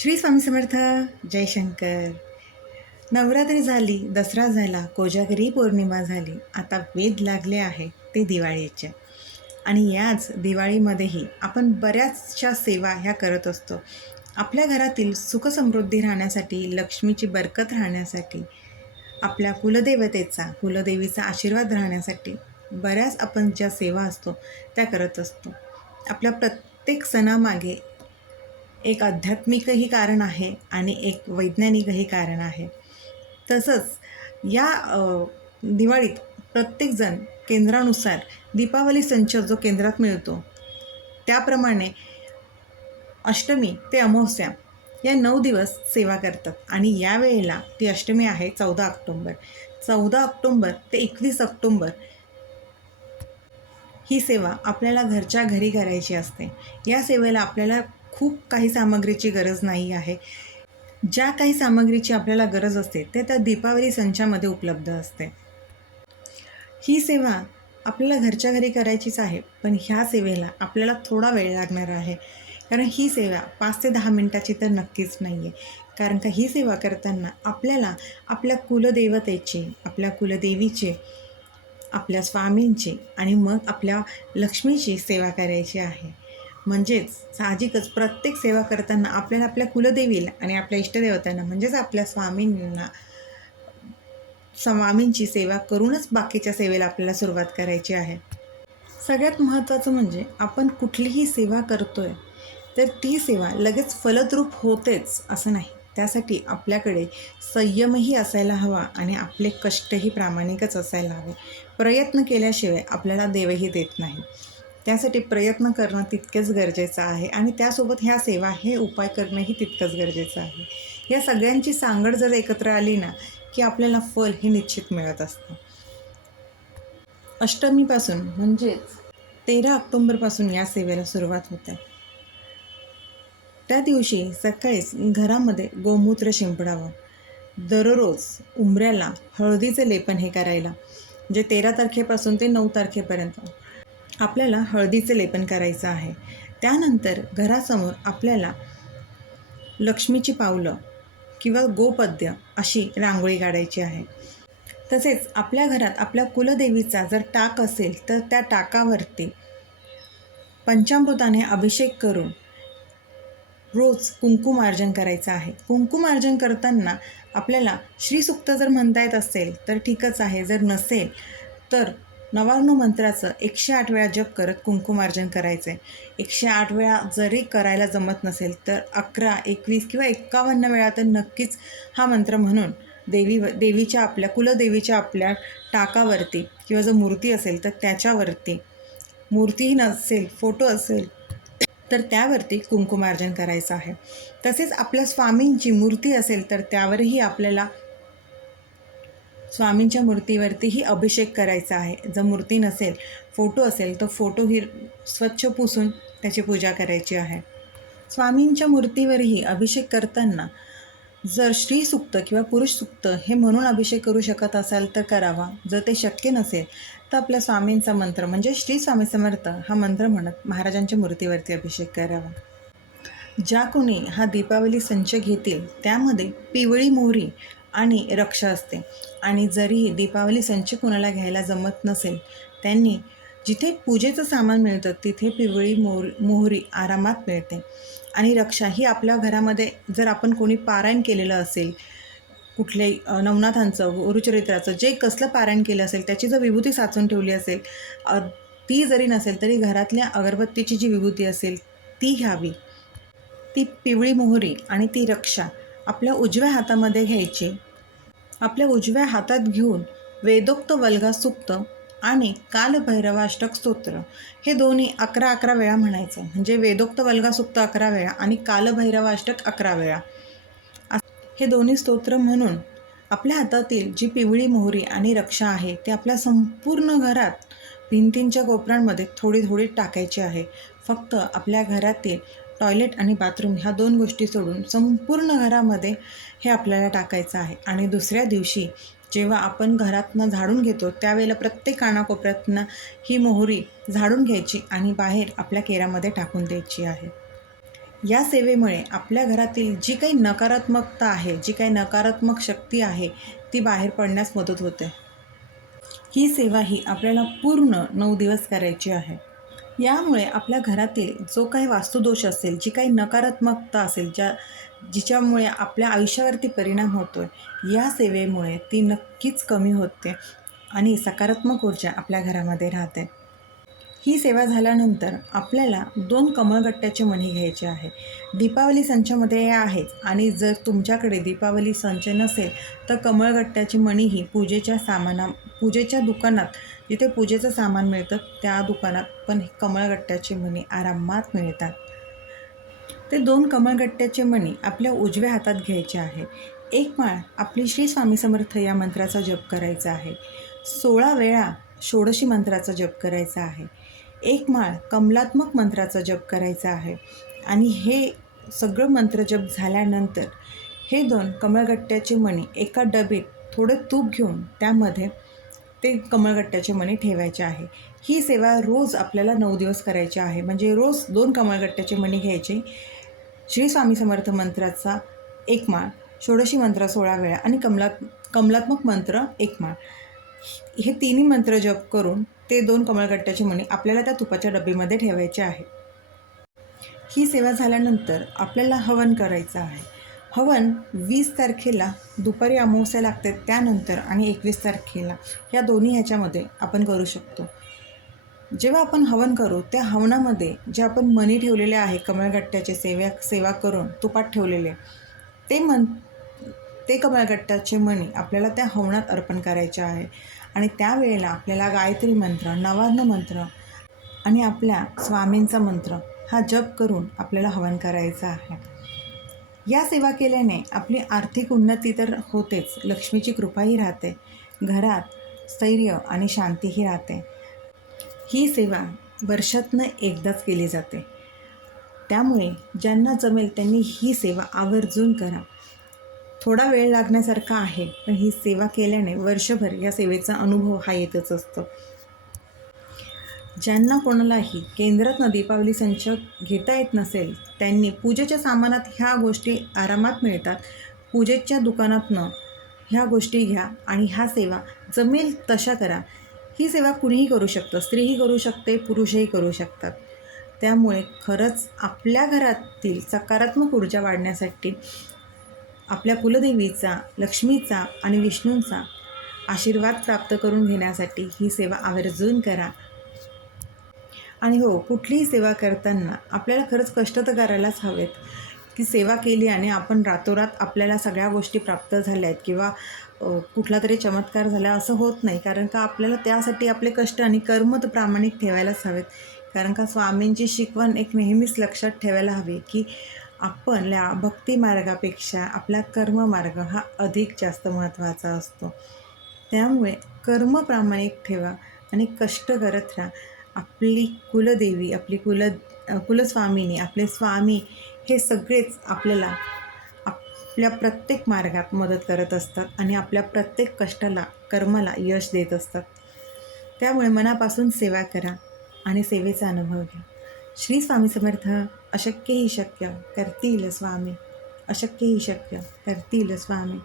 श्री स्वामी समर्थ जयशंकर नवरात्री झाली दसरा झाला कोजागरी पौर्णिमा झाली आता वेद लागले आहे ते दिवाळीचे. आणि याच दिवाळीमध्येही आपण बऱ्याचशा सेवा ह्या करत असतो. आपल्या घरातील सुखसमृद्धी राहण्यासाठी लक्ष्मीची बरकत राहण्यासाठी आपल्या कुलदेवतेचा कुलदेवीचा आशीर्वाद राहण्यासाठी बऱ्याच आपण ज्या सेवा असतो त्या करत असतो. आपल्या प्रत्येक सणामागे एक आध्यात्मिकही कारण आहे आणि एक वैज्ञानिकही कारण आहे. तसंच या दिवाळीत प्रत्येकजण केंद्रानुसार दीपावली संच जो केंद्रात मिळतो त्याप्रमाणे अष्टमी ते अमावस्या या नऊ दिवस सेवा करतात. आणि या वेळेला ती अष्टमी आहे चौदा ऑक्टोंबर. चौदा ऑक्टोंबर ते एकवीस ऑक्टोंबर ही सेवा आपल्याला घरच्या घरी करायची असते. या सेवेला आपल्याला खूप काही सामग्रीची गरज नाही आहे. ज्या काही सामग्रीची आपल्याला गरज असते ते त्या दीपावली संचामध्ये उपलब्ध असते. ही सेवा आपल्याला घरच्या घरी करायचीच आहे पण ह्या सेवेला आपल्याला थोडा वेळ लागणार आहे. कारण ही सेवा पाच ते दहा मिनटाची तर नक्कीच नाही आहे कारण का ही सेवा करताना आपल्याला आपल्या कुलदेवतेचे आपल्या कुलदेवीचे आपल्या स्वामींची आणि मग आपल्या लक्ष्मीची सेवा करायची आहे. म्हणजेच साहजिकच प्रत्येक सेवा करताना आपल्याला आपल्या कुलदेवीला आणि आपल्या इष्टदेवतांना म्हणजेच आपल्या स्वामींना स्वामींची सेवा करूनच बाकीच्या सेवेला आपल्याला सुरुवात करायची आहे. सगळ्यात महत्त्वाचं म्हणजे आपण कुठलीही सेवा करतोय तर ती सेवा लगेच फलद्रूप होतेच असं नाही. त्यासाठी आपल्याकडे संयमही असायला हवा आणि आपले कष्टही प्रामाणिकच असायला हवे. प्रयत्न केल्याशिवाय आपल्याला देवही देत नाही त्यासाठी प्रयत्न करणं तितकेच गरजेचं आहे आणि त्यासोबत ह्या सेवा हे उपाय करणंही तितकंच गरजेचं आहे. या सगळ्यांची सांगड जर एकत्र आली ना की आपल्याला फल हे निश्चित मिळत असतं. अष्टमीपासून म्हणजेच तेरा ऑक्टोंबरपासून या सेवेला सुरुवात होते. त्या दिवशी सकाळीच घरामध्ये गोमूत्र शिंपडावं. दररोज उंबऱ्याला हळदीचे लेपन हे करायला म्हणजे तेरा तारखेपासून ते नऊ तारखेपर्यंत. आपल्याला हळदीचे लेपन करायचं आहे. त्यानंतर घरासमोर आपल्याला लक्ष्मीची पावलं किंवा गोपद्य अशी रांगोळी काढायची आहे. तसेच आपल्या घरात आपल्या कुलदेवीचा जर टाक असेल तर त्या टाकावरती पंचामृताने अभिषेक करून रोज कुंकुमार्जन करायचं आहे. कुंकुमार्जन करताना आपल्याला श्रीसुक्त जर म्हणता येत असेल तर ठीकच आहे. जर नसेल तर नवार्णव मंत्राचं एकशे आठ वेळा जप करत कुंकुमार्जन करायचं आहे एकशे आठ वेळा जरी करायला जमत नसेल तर अकरा एकवीस किंवा एक्कावन्न वेळा तर नक्कीच हा मंत्र म्हणून देवी देवीच्या आपल्या कुलदेवीच्या आपल्या टाकावरती किंवा जर मूर्ती असेल तर त्याच्यावरती. मूर्तीही नसेल फोटो असेल तर त्यावरती कुंकुमार्जन करायचं आहे. तसेच आपल्या स्वामींची मूर्ती असेल तर त्यावरही आपल्याला स्वामींच्या मूर्तीवरतीही अभिषेक करायचा आहे. जर मूर्ती नसेल फोटो असेल तर फोटो ही स्वच्छ पुसून त्याची पूजा करायची आहे. स्वामींच्या मूर्तीवरही अभिषेक करताना जर श्री सुक्त किंवा पुरुष सुक्त हे म्हणून अभिषेक करू शकत असाल तर करावा. जर ते शक्य नसेल तर आपल्या स्वामींचा मंत्र म्हणजे श्री स्वामी समर्थ हा मंत्र म्हणत महाराजांच्या मूर्तीवरती अभिषेक करावा. ज्या कोणी हा दीपावली संच घेतील त्यामध्ये पिवळी मोहरी आणि रक्षा असते. आणि जरीही दीपावली संच कुणाला घ्यायला जमत नसेल त्यांनी जिथे पूजेचं सामान मिळतं तिथे पिवळी मोर मोहरी आरामात मिळते. आणि रक्षा ही आपल्या घरामध्ये जर आपण कोणी पारायण केलेलं असेल कुठल्याही नवनाथांचं गुरुचरित्राचं जे कसलं पारायण केलं असेल त्याची जर विभूती साचून ठेवली असेल ती जरी नसेल तरी घरातल्या अगरबत्तीची जी विभूती असेल ती घ्यावी. ती पिवळी मोहरी आणि ती रक्षा. आपल्या उजव्या हातामध्ये घ्यायचे. आपल्या उजव्या हातात घेऊन वेदोक्त वल्गा सुप्त आणि कालभैरवाष्टक स्तोत्र. हे दोन्ही अकरा अकरा वेळा म्हणायचं. म्हणजे वेदोक्त वल्गा सुप्त अकरा वेळा आणि कालभैरवाष्टक अकरा वेळा. हे दोन्ही स्तोत्र म्हणून आपल्या हातातील जी पिवळी मोहरी आणि रक्षा आहे ते आपल्या संपूर्ण घरात भिंतींच्या कोपऱ्यांमध्ये थोडी थोडी टाकायची आहे. फक्त आपल्या घरातील टॉयलेट आणि बाथरूम ह्या दोन गोष्टी सोडून संपूर्ण घरामध्ये हे आपल्याला टाकायचं आहे. आणि दुसऱ्या दिवशी जेव्हा आपण घरातनं झाडून घेतो त्यावेळेला प्रत्येक कानाकोपऱ्यातनं ही मोहरी झाडून घ्यायची आणि बाहेर आपल्या केरामध्ये टाकून द्यायची आहे. या सेवेमुळे आपल्या घरातील जी काही नकारात्मकता आहे जी काही नकारात्मक शक्ती आहे ती बाहेर पडण्यास मदत होते. ही सेवा ही आपल्याला पूर्ण नऊ दिवस करायची आहे. यामुळे आपल्या घरातील जो काही वास्तुदोष असेल जी काही नकारात्मकता असेल ज्या जिच्यामुळे आपल्या आयुष्यावरती परिणाम होतो आहे या सेवेमुळे ती नक्कीच कमी होते आणि सकारात्मक ऊर्जा आपल्या घरामध्ये राहते. ही सेवा झाल्यानंतर आपल्याला दोन कमळगट्ट्याचे मणी घ्यायचे आहे. दीपावली संचामध्ये हे आहेच आणि जर तुमच्याकडे दीपावली संच नसेल तर कमळगट्ट्याची मणी ही पूजेच्या सामाना पूजेच्या दुकानात जिथे पूजेचं सामान मिळतं त्या दुकानात पण कमळगट्ट्याचे मणी आरामात मिळतात. ते दोन कमळगट्ट्याचे मणी आपल्या उजव्या हातात घ्यायचे आहे. एक माळ आपली श्री स्वामी समर्थ या मंत्राचा जप करायचा आहे. सोळा वेळा षोडशी मंत्राचा जप करायचा आहे. एक माळ कमलात्मक मंत्राचा जप करायचा आहे. आणि हे सगळं मंत्र जप झाल्यानंतर हे दोन कमळगट्ट्याचे मणी एका डबीत थोडं तूप घेऊन त्यामध्ये ते कमळगट्ट्याचे मणी ठेवायचे आहे. ही सेवा रोज आपल्याला नऊ दिवस करायची आहे. म्हणजे रोज दोन कमळगट्ट्याचे मणी घ्यायचे. श्री स्वामी समर्थ मंत्राचा एक माळ षोडशी मंत्र सोळा वेळा आणि कमला कमलात्मक मंत्र एक माळ. हे तिन्ही मंत्र जप करून ते दोन कमळगट्ट्याचे मणी आपल्याला त्या तुपाच्या डब्बीमध्ये ठेवायचे आहे. ही सेवा झाल्यानंतर आपल्याला हवन करायचं आहे. हवन वीस तारखेला दुपारी अमावस्या लागते त्यानंतर आणि एकवीस तारखेला. या दोन्ही ह्याच्यामध्ये आपण करू शकतो. जेव्हा आपण हवन करू त्या हवनामध्ये जे आपण मनी ठेवलेले आहे कमळगट्ट्याचे सेवा सेवा करून तुपात ठेवलेले ते मन ते कमळगट्ट्याचे मणी आपल्याला त्या हवनात अर्पण करायचे आहे. आणि त्यावेळेला आपल्याला गायत्री मंत्र नवान्न मंत्र आणि आपल्या स्वामींचा मंत्र हा जप करून आपल्याला हवन करायचं आहे. या सेवा केल्याने आपली आर्थिक उन्नती तर होतेच लक्ष्मीची कृपाही राहते घरात स्थैर्य आणि शांतीही राहते. ही सेवा वर्षातनं एकदाच केली जाते. त्यामुळे ज्यांना जमेल त्यांनी ही सेवा आवर्जून करा. थोडा वेळ लागण्यासारखा आहे पण ही सेवा केल्याने वर्षभर या सेवेचा अनुभव हा येतच असतो. ज्यांना कोणालाही केंद्रातनं दीपावली संच घेता येत नसेल त्यांनी पूजेच्या सामानात ह्या गोष्टी आरामात मिळतात. पूजेच्या दुकानातनं ह्या गोष्टी घ्या आणि ह्या सेवा जमेल तशा करा. ही सेवा कुणीही करू शकतं. स्त्रीही करू शकते पुरुषही करू शकतात. त्यामुळे खरंच आपल्या घरातील सकारात्मक ऊर्जा वाढण्यासाठी आपल्या कुलदेवीचा लक्ष्मीचा आणि विष्णूंचा आशीर्वाद प्राप्त करून घेण्यासाठी ही सेवा आवर्जून करा. आणि हो कुठलीही सेवा करताना आपल्याला खरंच कष्ट तर करायलाच हवेत. की सेवा केली आणि आपण रातोरात आपल्याला सगळ्या गोष्टी प्राप्त झाल्या आहेत किंवा कुठला तरी चमत्कार झाला असं होत नाही. कारण का आपल्याला त्यासाठी आपले कष्ट आणि कर्म तर प्रामाणिक ठेवायलाच हवेत. कारण का स्वामींची शिकवण एक नेहमीच लक्षात ठेवायला हवी की आपण भक्ती मार्गापेक्षा आपला कर्ममार्ग हा अधिक जास्त महत्त्वाचा असतो. त्यामुळे कर्म प्रामाणिक ठेवा आणि कष्ट करत राहा. आपली कुलदेवी आपली कुल कुलस्वामिनी आपले स्वामी हे सगळेच आपल्याला आपल्या प्रत्येक मार्गात मदत करत असतात आणि आपल्या प्रत्येक कष्टाला कर्माला यश देत असतात. त्यामुळे मनापासून सेवा करा आणि सेवेचा अनुभव घ्या. श्री स्वामी समर्थ अशक्य ही शक्य करतील स्वामी. अशक्य ही शक्य करतील स्वामी.